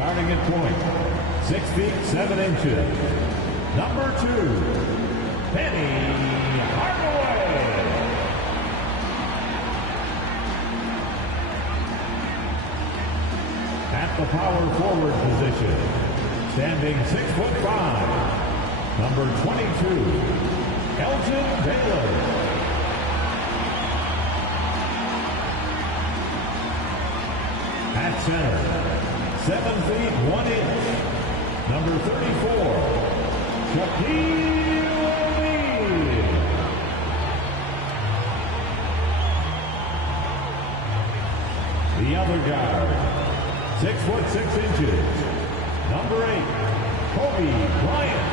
Starting at point, 6 feet 7 inches. Number 2, Penny Hardaway. At the power forward position, standing 6'5", number 22, Elgin Baylor. At center, 7 feet 1 inch, number 34, Shaquille O'Neal. The other guard, 6'6" number 8, Kobe Bryant.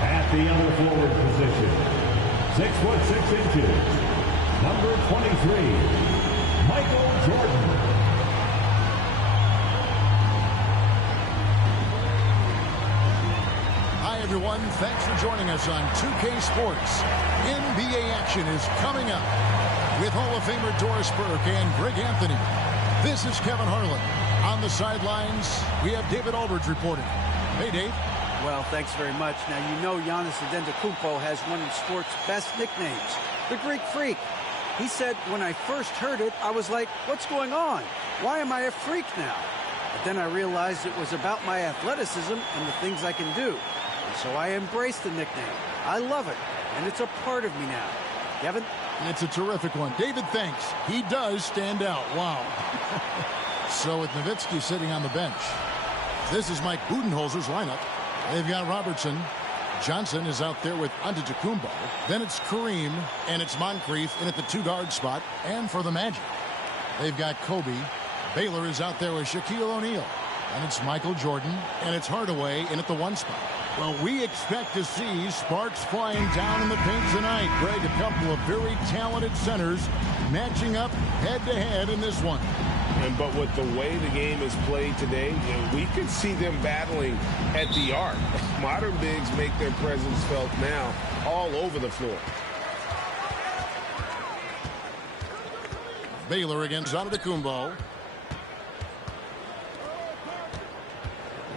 At the other forward position, 6'6", number 23, Michael Jordan. Hi everyone, thanks for joining us on 2K Sports. NBA action is coming up with Hall of Famer Doris Burke and Greg Anthony. This is Kevin Harlan. On the sidelines, we have David Aldridge reporting. Hey Dave. Well, thanks very much. Now, you know Giannis Antetokounmpo has one of sports' best nicknames, the Greek Freak. He said, when I first heard it, I was like, what's going on? Why am I a freak now? But then I realized it was about my athleticism and the things I can do. And so I embraced the nickname. I love it, and it's a part of me now. Kevin? It's a terrific one. David, thanks. He does stand out. Wow. So with Nowitzki sitting on the bench, this is Mike Budenholzer's lineup. They've got Robertson. Johnson is out there with Antetokounmpo. Then it's Kareem, and it's Moncrief in at the 2-guard spot. And for the Magic, they've got Kobe. Baylor is out there with Shaquille O'Neal. And it's Michael Jordan, and it's Hardaway in at the 1 spot. Well, we expect to see sparks flying down in the paint tonight. Greg, a couple of very talented centers matching up head-to-head in this one. But with the way the game is played today, we could see them battling at the arc. Modern bigs make their presence felt now all over the floor. Baylor against Antetokounmpo.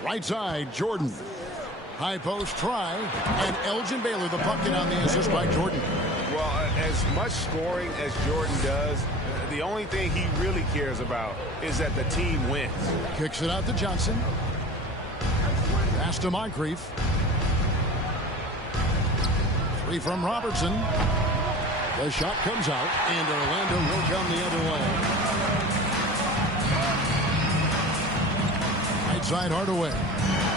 Right side, Jordan. High post try, and Elgin Baylor, the bucket on the assist by Jordan. Well, as much scoring as Jordan does, the only thing he really cares about is that the team wins. Kicks it out to Johnson. Pass to Moncrief. 3 from Robertson. The shot comes out, and Orlando will come the other way. Right side Hardaway.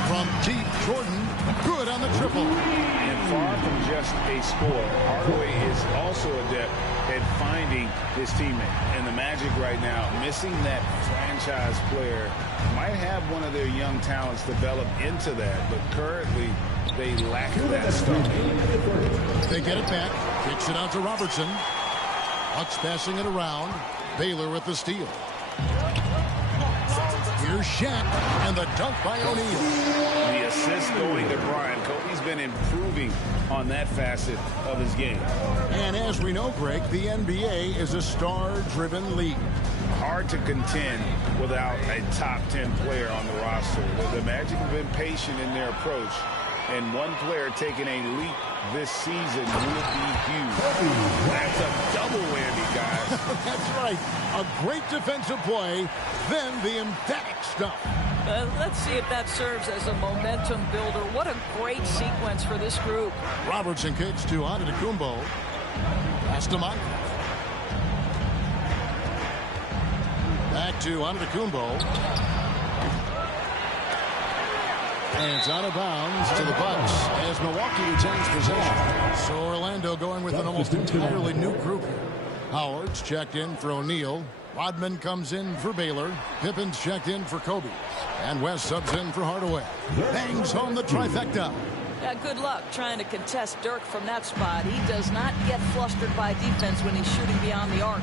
From deep, Jordan. Good on the triple. And far from just a score, Hardaway is also adept at finding his teammate. And the Magic right now, missing that franchise player, might have one of their young talents develop into that, but currently they lack that stuff. They get it back. Kicks it out to Robertson. Bucks passing it around. Baylor with the steal. Here's Shaq, and the dunk by O'Neal. The assist going to Bryant. Kobe's been improving on that facet of his game. And as we know, Greg, the NBA is a star-driven league. Hard to contend without a top 10 player on the roster. The Magic have been patient in their approach, and one player taking a leap this season would be huge. That's a double whammy, guys. That's right. A great defensive play, then the emphatic stuff. Let's see if that serves as a momentum builder. What a great sequence for this group. Robertson kicks to Antetokounmpo. Pass to Moncrief. Back to Antetokounmpo. And it's out of bounds to the Bucks as Milwaukee retains possession. So Orlando going with an almost entirely new group here. Howard's checked in for O'Neal. Rodman comes in for Baylor. Pippen's checked in for Kobe. And West subs in for Hardaway. Bangs home the trifecta. Yeah, good luck trying to contest Dirk from that spot. He does not get flustered by defense when he's shooting beyond the arc.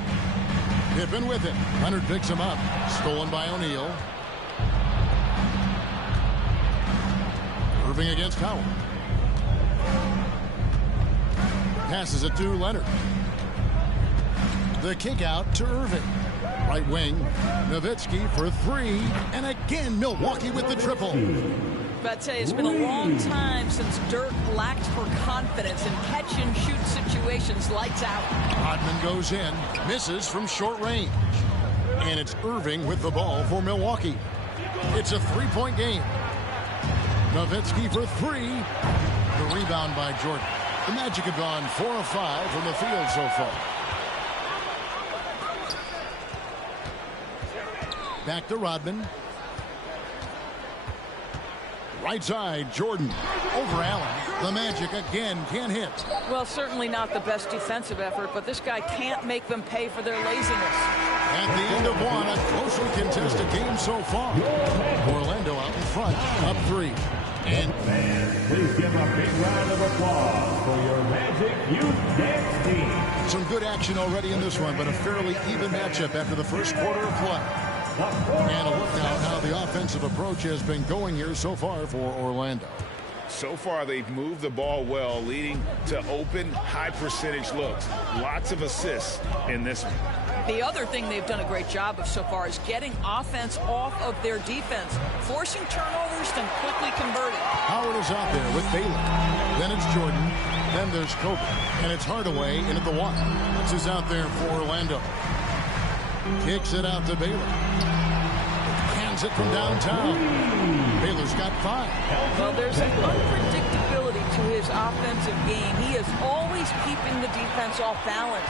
Pippen with it. Leonard picks him up. Stolen by O'Neal. Irving against Howard. Passes it to Leonard. The kick out to Irving. Right wing, Nowitzki for three. And again, Milwaukee with the triple. But I tell you, it's been a long time since Dirk lacked for confidence in catch-and-shoot situations. Lights out. Rodman goes in, misses from short range. And it's Irving with the ball for Milwaukee. It's a three-point game. Nowitzki for three. The rebound by Jordan. The Magic have gone 4 of 5 from the field so far. Back to Rodman. Right side, Jordan. Over Allen. The Magic again can't hit. Well, certainly not the best defensive effort, but this guy can't make them pay for their laziness. At the end of one, a closely contested game so far. Orlando out in front, up 3. And please give a big round of applause for your Magic Youth Dance Team. some good action already in this one, but a fairly even matchup after the first quarter of play. And a look now at how the offensive approach has been going here so far for Orlando. So far, they've moved the ball well, leading to open, high-percentage looks. Lots of assists in this one. The other thing they've done a great job of so far is getting offense off of their defense, forcing turnovers, then quickly converting. Howard is out there with Baylor. Then it's Jordan. Then there's Kobe. And it's Hardaway in at the one. This is out there for Orlando. Kicks it out to Baylor. Hands it from downtown. Baylor's got 5. Well, there's an unpredictability to his offensive game. He is always keeping the defense off balance.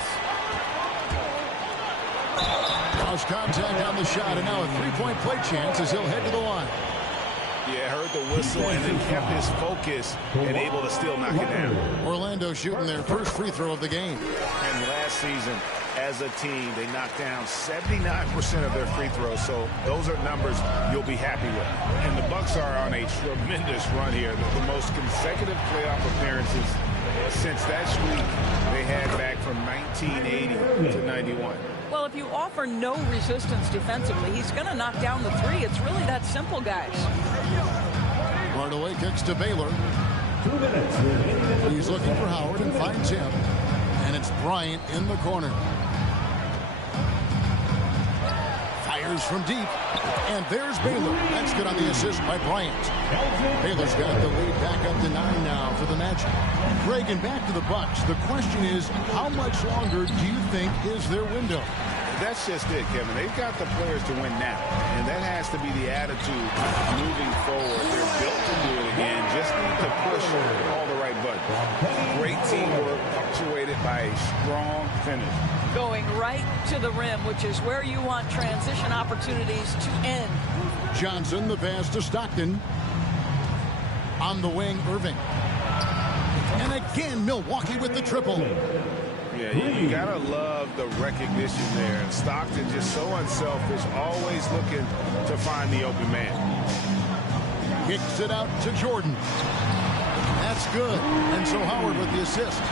Cross contact on the shot, and now a three-point play chance as he'll head to the line. Yeah, heard the whistle and then kept his focus and able to still knock it down. Orlando shooting their first free throw of the game. And last season, as a team, they knocked down 79% of their free throws, so those are numbers you'll be happy with. And the Bucks are on a tremendous run here, the most consecutive playoff appearances since that streak they had back from 1980 to 91. Well, if you offer no resistance defensively, he's going to knock down the three. It's really that simple, guys. Hardaway kicks to Baylor. 2 minutes. He's looking for Howard and finds him. And it's Bryant in the corner. Fires from deep. And there's Baylor. That's good on the assist by Bryant. Baylor's got the lead back up to 9 now for the Magic. Reagan, back to the Bucks. The question is, how much longer do you think is their window? That's just it, Kevin. They've got the players to win now, and that has to be the attitude moving forward. They're built to do it again. Just need to push all the right buttons. Great teamwork punctuated by a strong finish. Going right to the rim, which is where you want transition opportunities to end. Johnson, the pass to Stockton. On the wing, Irving. And again, Milwaukee with the triple. Yeah, you gotta love the recognition there. And Stockton just so unselfish, always looking to find the open man. Kicks it out to Jordan. That's good. And so Howard with the assist.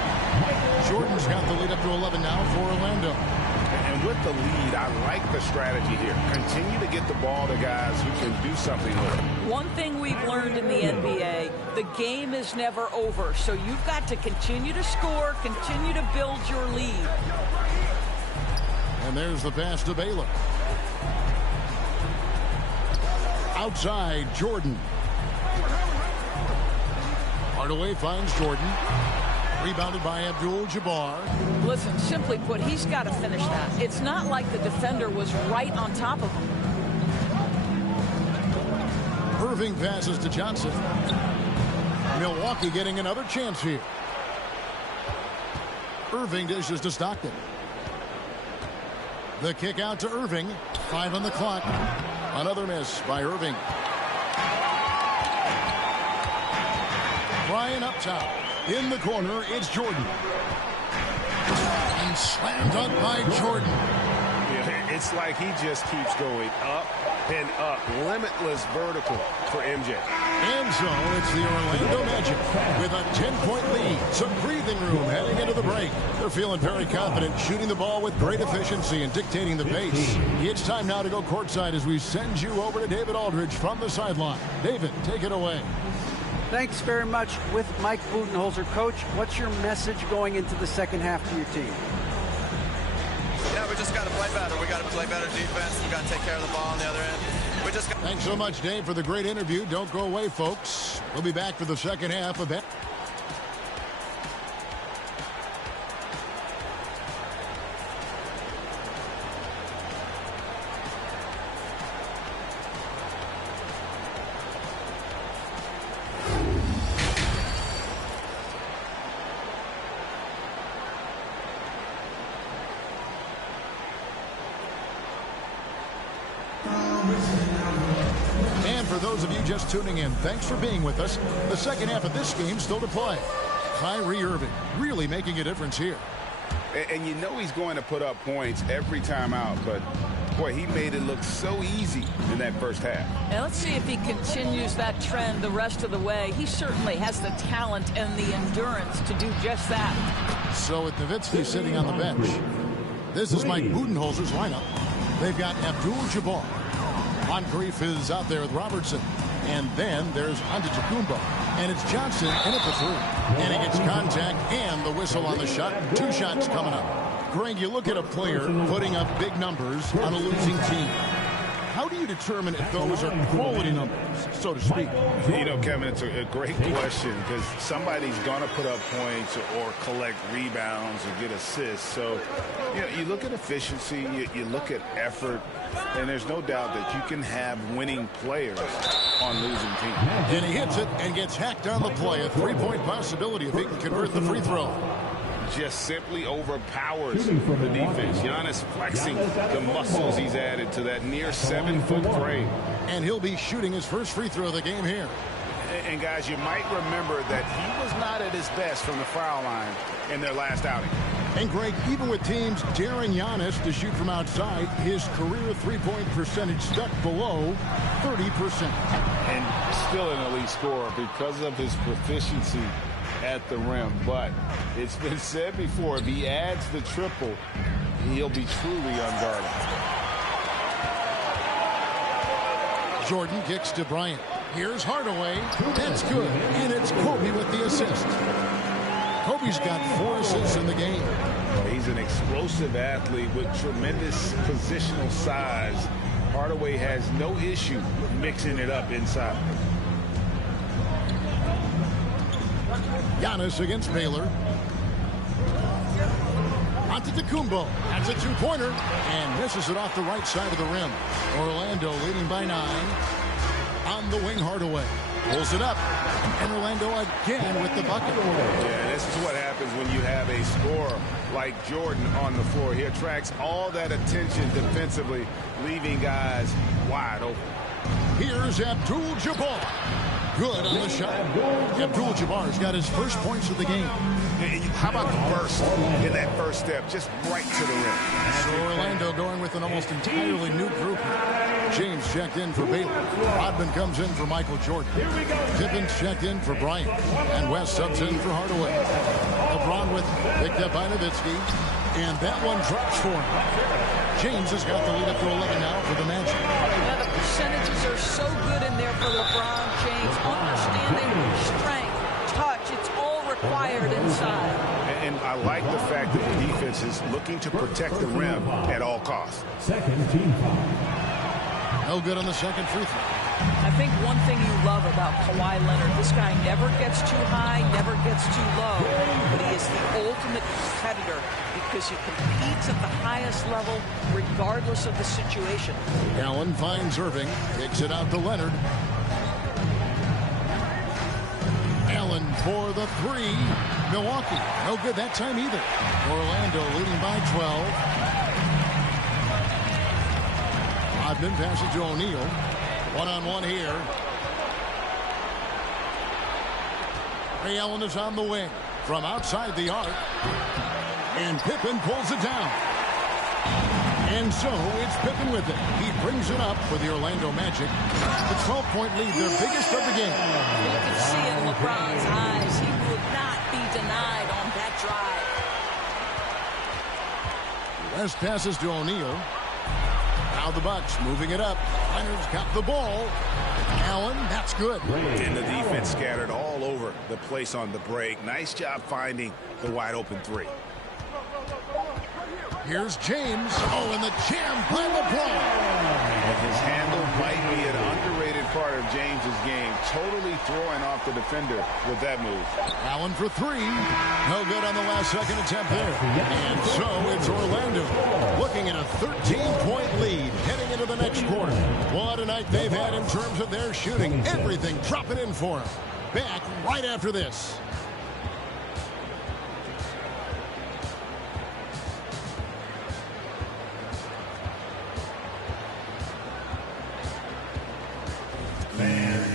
Jordan's got the lead up to 11 now for Orlando. And with the lead, I like the strategy here. Continue to get the ball to guys who can do something with it. One thing we've learned in the NBA, the game is never over. So you've got to continue to score, continue to build your lead. And there's the pass to Baylor. Outside, Jordan. Hardaway finds Jordan. Rebounded by Abdul-Jabbar. Listen, simply put, he's got to finish that. It's not like the defender was right on top of him. Irving passes to Johnson. Milwaukee getting another chance here. Irving dishes to Stockton. The kick out to Irving. 5 on the clock. Another miss by Irving. Bryant up top. In the corner, it's Jordan. And slammed up by Jordan. Yeah, it's like he just keeps going up and up. Limitless vertical for MJ. And so it's the Orlando Magic with a 10-point lead. Some breathing room heading into the break. They're feeling very confident, shooting the ball with great efficiency and dictating the pace. It's time now to go courtside as we send you over to David Aldridge from the sideline. David, take it away. Thanks very much with Mike Budenholzer. Coach, what's your message going into the second half to your team? we just got to play better. We got to play better defense. We got to take care of the ball on the other end. Thanks so much, Dave, for the great interview. Don't go away, folks. We'll be back for the second half of that. And for those of you just tuning in, thanks for being with us. The second half of this game still to play. Kyrie Irving really making a difference here. And you know he's going to put up points every time out, but boy, he made it look so easy in that first half. And let's see if he continues that trend the rest of the way. He certainly has the talent and the endurance to do just that. So with Nowitzki sitting on the bench, this is Mike Budenholzer's lineup. They've got Abdul-Jabbar. Moncrief is out there with Robertson. And then there's Antetokounmpo. And it's Johnson in it for three. And he gets contact and the whistle on the shot. 2 shots coming up. Greg, you look at a player putting up big numbers on a losing team. How do you determine if those are quality numbers, so to speak? You know, Kevin, it's a great question because somebody's going to put up points or collect rebounds or get assists. So, you know, you look at efficiency, you look at effort, and there's no doubt that you can have winning players on losing teams. And he hits it and gets hacked on the play. A 3-point possibility if he can convert the free throw. Just simply overpowers the defense. Giannis flexing the muscles he's added to that near 7-foot frame. And he'll be shooting his first free throw of the game here. And guys, you might remember that he was not at his best from the foul line in their last outing. And Greg, even with teams daring Giannis to shoot from outside, his career 3-point percentage stuck below 30%. And still an elite scorer because of his proficiency at the rim. But it's been said before, if he adds the triple, he'll be truly unguarded. Jordan kicks to Bryant. Here's Hardaway. That's good. And it's Kobe with the assist. Kobe's got 4 assists in the game. He's an explosive athlete with tremendous positional size. Hardaway has no issue mixing it up inside. Giannis against Baylor. Antetokounmpo. That's a 2-pointer. And misses it off the right side of the rim. Orlando leading by 9. On the wing, Hardaway. Pulls it up. And Orlando again with the bucket. Yeah, this is what happens when you have a scorer like Jordan on the floor. He attracts all that attention defensively, leaving guys wide open. Here's Abdul-Jabbar. Good on the shot. Abdul-Jabbar's got his first points of the game. How about the burst in that first step, just right to the rim? So Orlando going with an almost entirely new group. James checked in for Baylor. Rodman comes in for Michael Jordan. Tippins checked in for Bryant. And West subs in for Hardaway. LeBron with picked up by Nowitzki. And that one drops for him. James has got the lead up to 11 now for the Magic. Now the percentages are so good in there for LeBron James. Understanding strength, touch, it's all required inside. And I like the fact that the defense is looking to protect the rim at all costs. Second team foul. No good on the second free throw. I think one thing you love about Kawhi Leonard, this guy never gets too high, never gets too low, but he is the ultimate competitor because he competes at the highest level regardless of the situation. Allen finds Irving, kicks it out to Leonard. Allen for the 3. Milwaukee, no good that time either. Orlando leading by 12. Rodman passes to O'Neal. One-on-one here. Ray Allen is on the wing from outside the arc. And Pippen pulls it down. And so it's Pippen with it. He brings it up for the Orlando Magic. The 12-point lead, their biggest of the game. You can see in LeBron's eyes, he would not be denied on that drive. West passes to O'Neal. Now the Bucks moving it up. Leonard's got the ball. Allen, that's good. And the defense scattered all over the place on the break. Nice job finding the wide open 3. Here's James. Oh, and the jam by LeBron. His handle might be an underrated part of James's game. Totally throwing off the defender with that move. Allen for three. No good on the last second attempt there. And so it's Orlando looking at a 13-point lead heading into the next quarter. What a night they've had in terms of their shooting. Everything dropping in for them. Back right after this.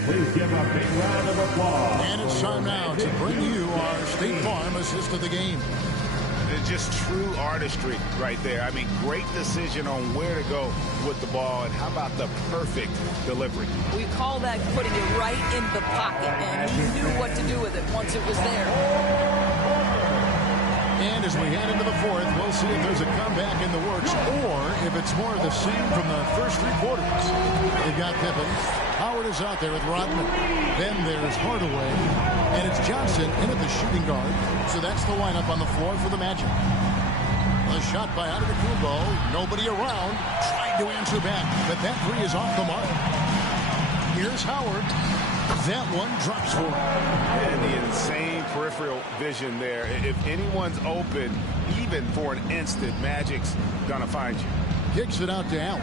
Please give a big round of applause. And it's time now to bring you our State Farm assist of the game. It's just true artistry right there. I mean, great decision on where to go with the ball, and how about the perfect delivery? We call that putting it right in the pocket, and he knew what to do with it once it was there. And as we head into the fourth, we'll see if there's a comeback in the works or if it's more of the same from the first three quarters. They've got Pippen. Howard is out there with Rodman. Then there's Hardaway. And it's Johnson in at the shooting guard. So that's the lineup on the floor for the Magic. A shot by Antetokounmpo. Nobody around. Tried to answer back, but that three is off the mark. Here's Howard. That one drops for him. And the insane peripheral vision there. If anyone's open, even for an instant, Magic's gonna find you. Kicks it out to Allen.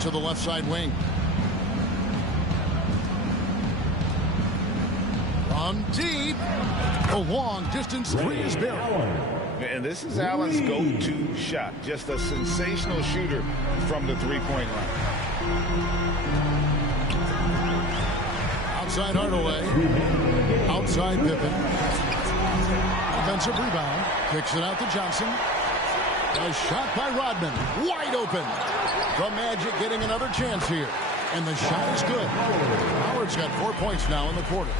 To the left side wing. From deep. A long distance three is buried. And this is Allen's go-to shot. Just a sensational shooter from the three-point line. Outside Hardaway. Outside Pippen. Offensive rebound. Kicks it out to Johnson. A shot by Rodman. Wide open. The Magic getting another chance here. And the shot is good. Howard's got 4 points now in the quarter.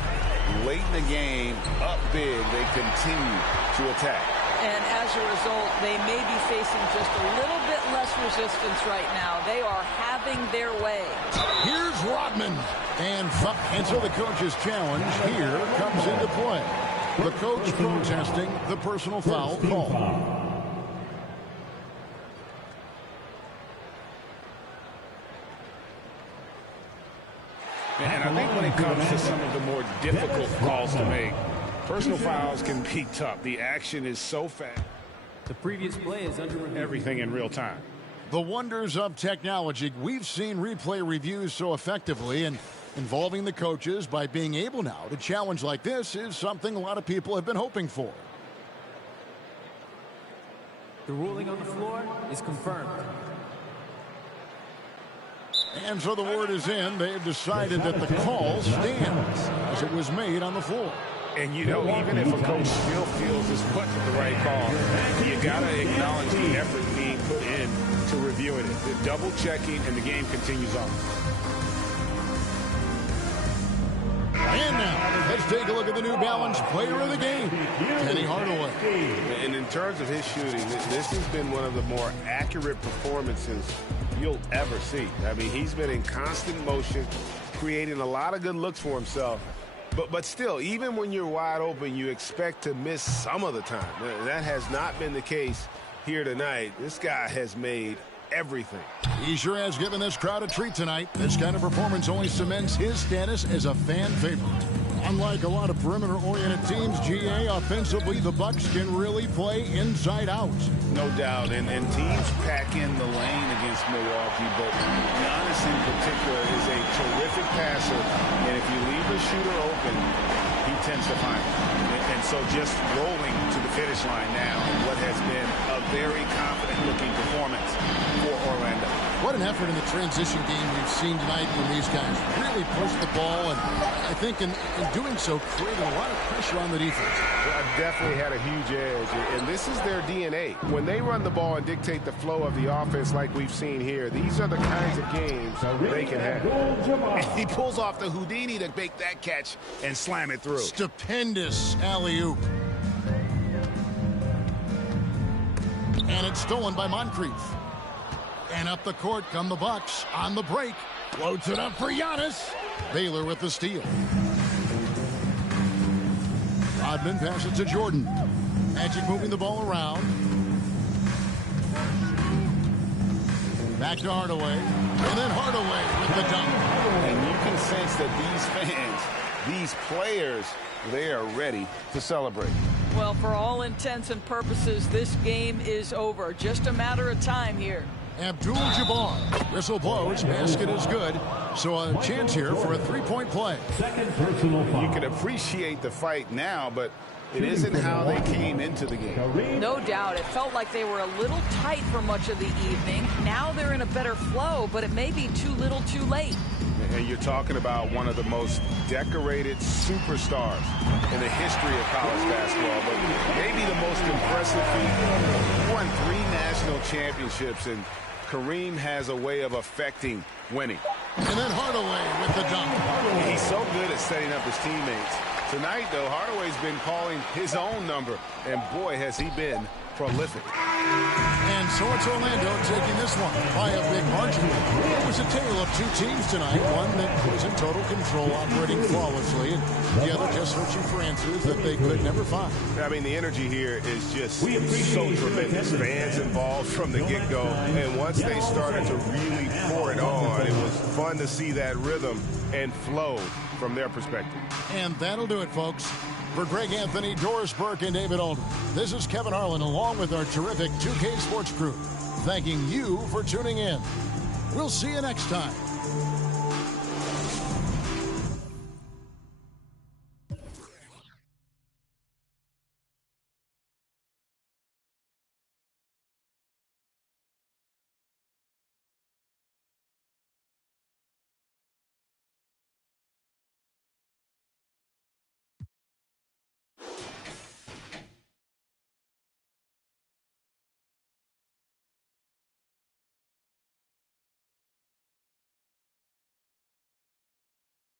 Late in the game, up big, they continue to attack. And as a result, they may be facing just a little bit less resistance right now. They are having their way. Here's Rodman. And so the coach's challenge here comes into play. The coach protesting the personal foul call. And I think when it comes to some of the more difficult calls to make, personal fouls can be tough. The action is so fast. The previous play is under review. Everything in real time. The wonders of technology. We've seen replay reviews so effectively, and involving the coaches by being able now to challenge like this is something a lot of people have been hoping for. The ruling on the floor is confirmed. And so the word is in. They've decided that the call stands as it was made on the floor. And, you know, even if a coach still feels this wasn't the right call, you got to acknowledge the effort being put in to reviewing it. The double checking, and the game continues on. And now, let's take a look at the New Balance player of the game, Penny Hardaway. And in terms of his shooting, this has been one of the more accurate performances you'll ever see. I mean, he's been in constant motion, creating a lot of good looks for himself. But still, even when you're wide open, you expect to miss some of the time. That has not been the case here tonight. This guy has made everything. He sure has given this crowd a treat tonight. This kind of performance only cements his status as a fan favorite. Unlike a lot of perimeter-oriented teams, GA, offensively, the Bucks can really play inside out. No doubt, and teams pack in the lane against Milwaukee, but Giannis in particular is a terrific passer, and if you leave a shooter open, he tends to find it. And so just rolling to the finish line now in what has been a very confident-looking performance for Orlando. What an effort in the transition game we've seen tonight when these guys really pushed the ball, and I think in doing so created a lot of pressure on the defense. Definitely had a huge edge, and this is their DNA. When they run the ball and dictate the flow of the offense like we've seen here, these are the kinds of games they can have. And he pulls off the Houdini to make that catch and slam it through. Stupendous alley-oop. And it's stolen by Moncrief. And up the court come the Bucks on the break. Floats it up for Giannis. Baylor with the steal. Rodman passes to Jordan. Magic moving the ball around. Back to Hardaway. And then Hardaway with the dunk. And you can sense that these fans, these players, they are ready to celebrate. Well, for all intents and purposes, this game is over. Just a matter of time here. Abdul-Jabbar. Whistle blows. Basket is good. So a chance here for a three-point play. Second personal foul. You can appreciate the fight now, but it isn't how they came into the game. No doubt. It felt like they were a little tight for much of the evening. Now they're in a better flow, but it may be too little too late. And you're talking about one of the most decorated superstars in the history of college basketball, but maybe the most impressive feat. He won 3 national championships, and Kareem has a way of affecting winning. And then Hardaway with the dunk. He's so good at setting up his teammates. Tonight, though, Hardaway's been calling his own number, and boy, has he been prolific. And so it's Orlando taking this one by a big margin. It was a tale of 2 teams tonight. One that was in total control, operating flawlessly, and the other just searching for answers that they could never find. I mean, the energy here is just so tremendous. Fans involved from the get-go, and once they started to really pour it on, it was fun to see that rhythm and flow from their perspective. And that'll do it, folks. For Greg Anthony, Doris Burke, and David Aldridge, this is Kevin Harlan along with our terrific 2K Sports crew, thanking you for tuning in. We'll see you next time.